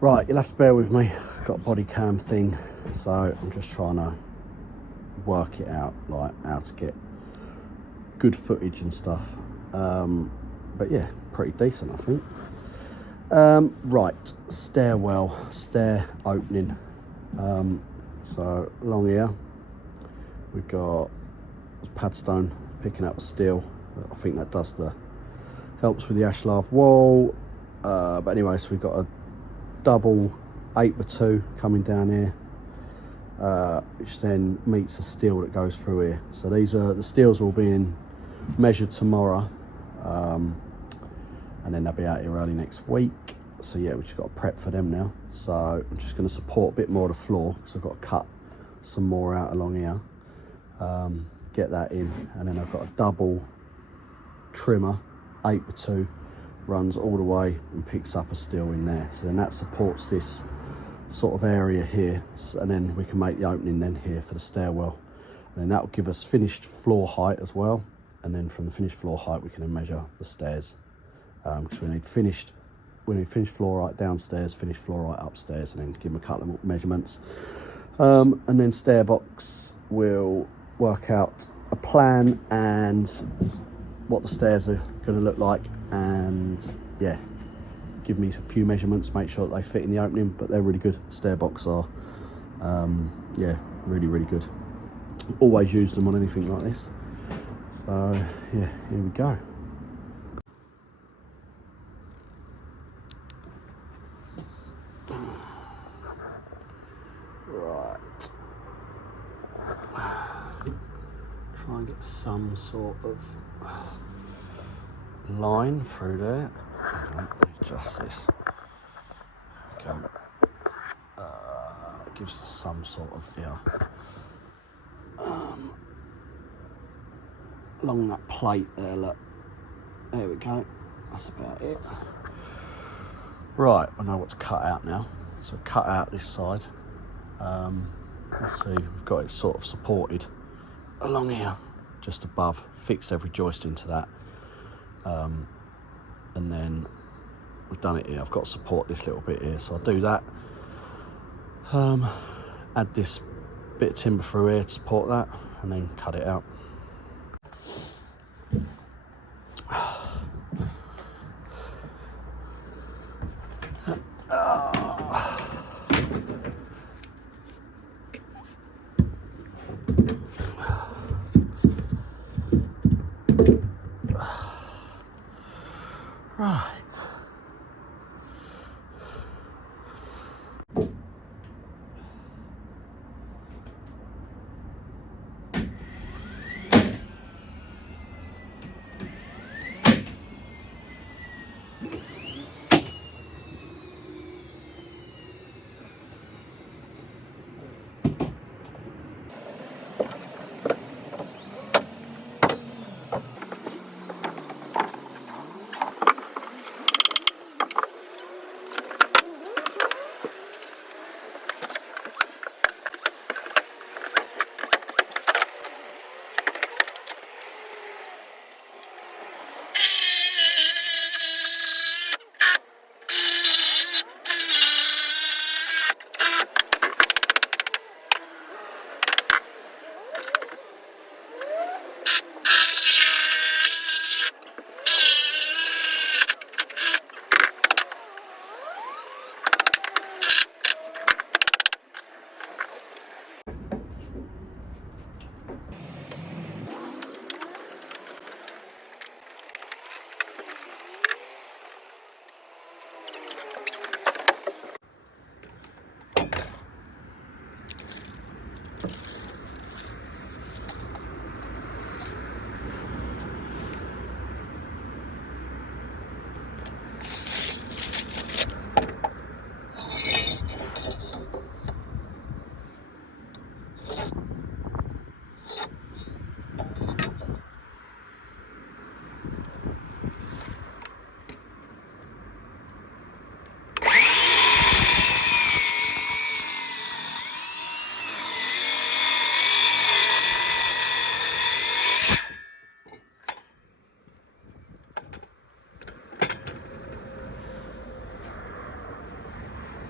Right, you'll have to bear with me. I've got a body cam thing, so I'm just trying to work it out, like how to get good footage and stuff. But yeah, pretty decent, I think. Right, stair opening. So along here we've got padstone picking up the steel. I think that helps with the ashlar wall. But anyway, so we've got a double 8x2 coming down here, which then meets the steel that goes through here. So the steels are all being measured tomorrow, and then they'll be out here early next week. So yeah, we've just got to prep for them now. So I'm just going to support a bit more of the floor, so I've got to cut some more out along here, get that in, and then I've got a double trimmer 8x2 runs all the way and picks up a steel in there. So then that supports this sort of area here, and then we can make the opening then here for the stairwell, and then that will give us finished floor height as well. And then from the finished floor height we can then measure the stairs, because we need finished floor height downstairs, finished floor height upstairs, and then give them a couple of measurements, and then stair box will work out a plan and what the stairs are going to look like, and yeah, give me a few measurements, make sure that they fit in the opening. But they're really good. Stair box are yeah, really good. Always use them on anything like this. So yeah, here we go. Right, try and get some sort of line through there. Adjust this. There we go. Gives us some sort of along that plate there, look. There we go. That's about it. Right, I know what to cut out now. So cut out this side. Let's see, we've got it sort of supported along here, just above. Fixed every joist into that. And then we've done it here. I've got to support this little bit here, so I'll do that. Add this bit of timber through here to support that, and then cut it out. Right.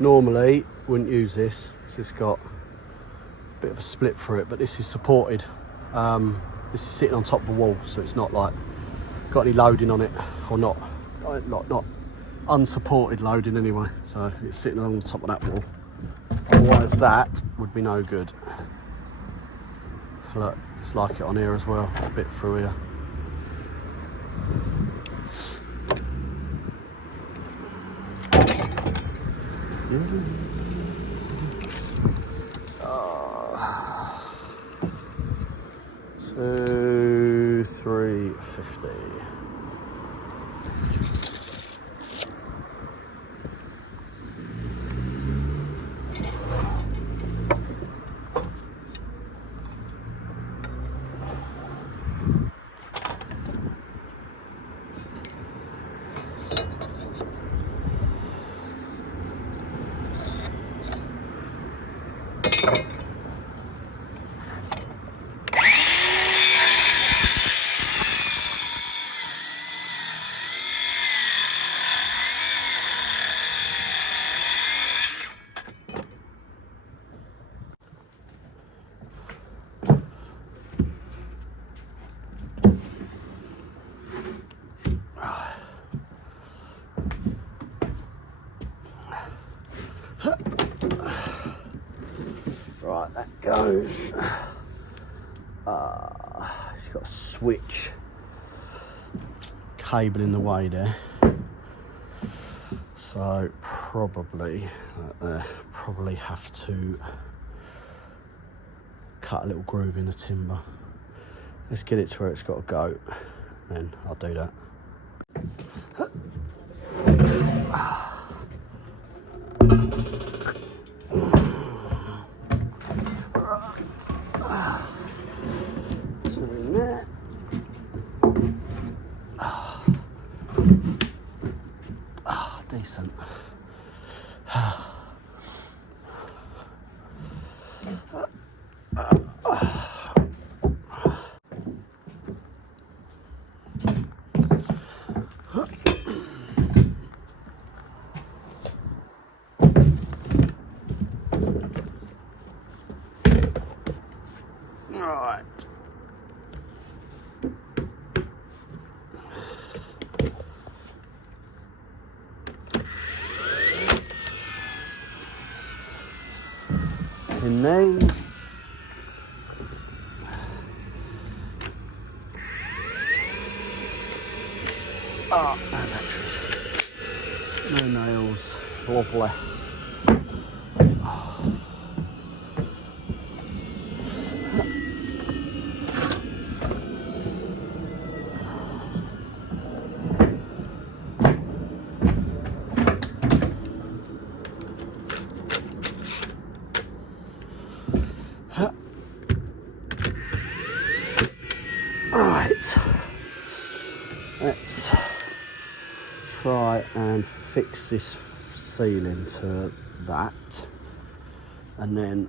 Normally, wouldn't use this. It's got a bit of a split through it, but this is supported. This is sitting on top of the wall, so it's not like got any loading on it, or not unsupported loading anyway. So it's sitting along the top of that wall. Otherwise, that would be no good. Look, it's like it on here as well, a bit through here. Two, 350. Right, that goes. She's got a switch cable in the way there, so probably have to cut a little groove in the timber. Let's get it to where it's got to go, and then I'll do that. Decent. Right. In these. Oh, no batteries. No nails. Lovely. Right, let's try and fix this ceiling to that, and then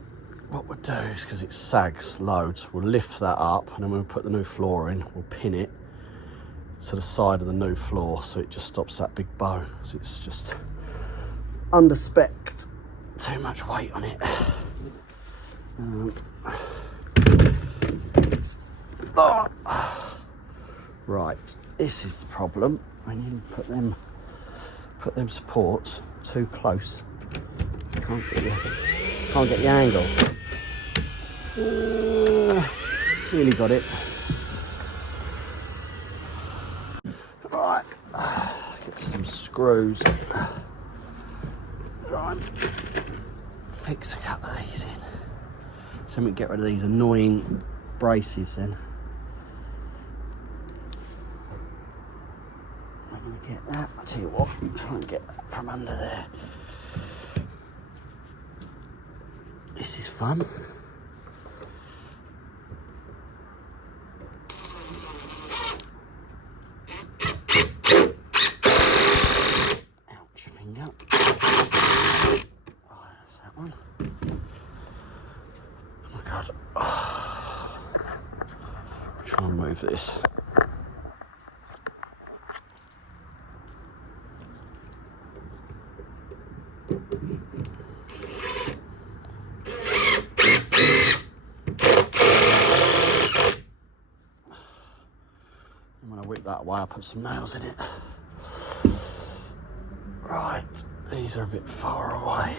what we'll do is, because it sags loads, we'll lift that up, and then when we put the new floor in, we'll pin it to the side of the new floor so it just stops that big bow, so it's just under spec, too much weight on it. Right, this is the problem. When you put them supports too close, you can't get the angle. Nearly got it. Right, let's get some screws. Right, fix a couple of these in, so we can get rid of these annoying braces then. Get that, I'll tell you what, try and get that from under there. This is fun. Ouch, finger. Oh, that's that one. Oh my God. Oh. Try and move this. that way, I'll put some nails in it. Right, these are a bit far away.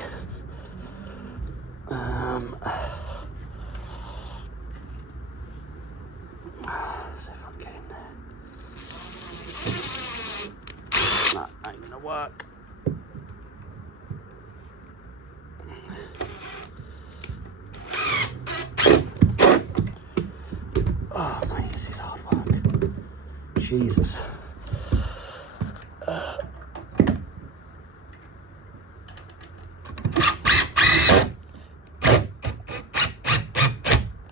See if I can get in there. That ain't gonna work. Oh mate, this is hard work. Jesus.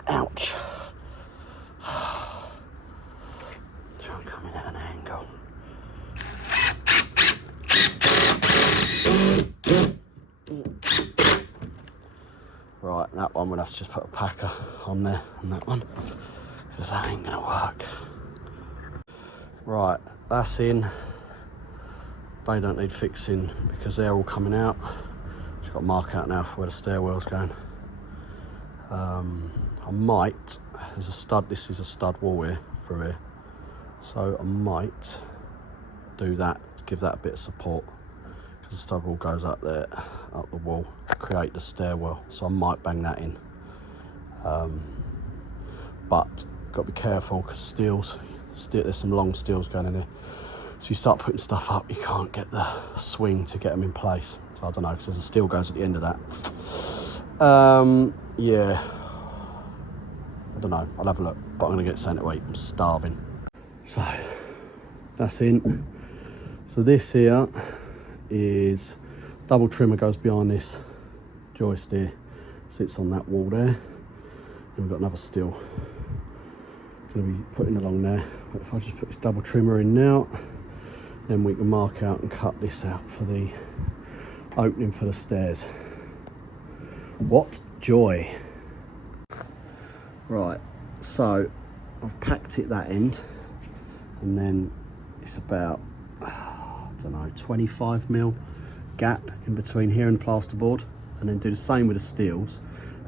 Ouch. Try and come in at an angle. Right, that one we'll have to just put a packer on there, on that one, because that ain't gonna work. Right, that's in. They don't need fixing because they're all coming out. Just got to mark out now for where the stairwell's going. I might, there's a stud, this is a stud wall here, through here. So I might do that, give that a bit of support, because the stud wall goes up there, up the wall, create the stairwell. So I might bang that in. But got to be careful because steels, there's some long steels going in here. So you start putting stuff up, you can't get the swing to get them in place. So I don't know, because there's a steel goes at the end of that. Yeah, I don't know, I'll have a look, but I'm gonna get something to eat, I'm starving. So, that's in. So this here is, double trimmer goes behind this joist here, sits on that wall there. And we've got another steel gonna be putting along there. But if I just put this double trimmer in now, then we can mark out and cut this out for the opening for the stairs. What joy. Right, so I've packed it that end, and then it's about, I don't know, 25mm gap in between here and the plasterboard, and then do the same with the steels.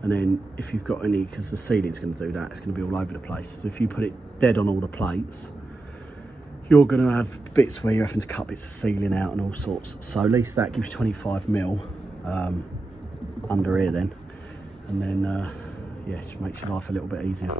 And then if you've got any, because the ceiling's going to do that, it's going to be all over the place. So if you put it dead on all the plates, you're going to have bits where you're having to cut bits of ceiling out and all sorts. So at least that gives you 25mm under here then. And then, yeah, it just makes your life a little bit easier.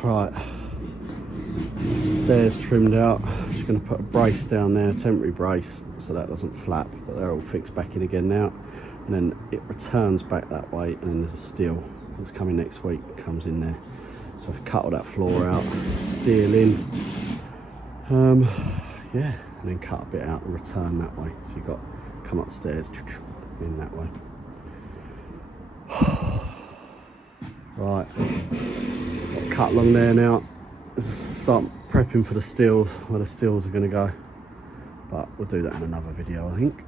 Right, stairs trimmed out. Just going to put a brace down there, temporary brace, so that doesn't flap, but they're all fixed back in again now. And then it returns back that way, and then there's a steel that's coming next week, comes in there. So I've cut all that floor out, steel in, yeah, and then cut a bit out and return that way. So you've got to come upstairs in that way. Right, got a cut along there now. Let's start prepping for the steels, where the steels are going to go. But we'll do that in another video, I think.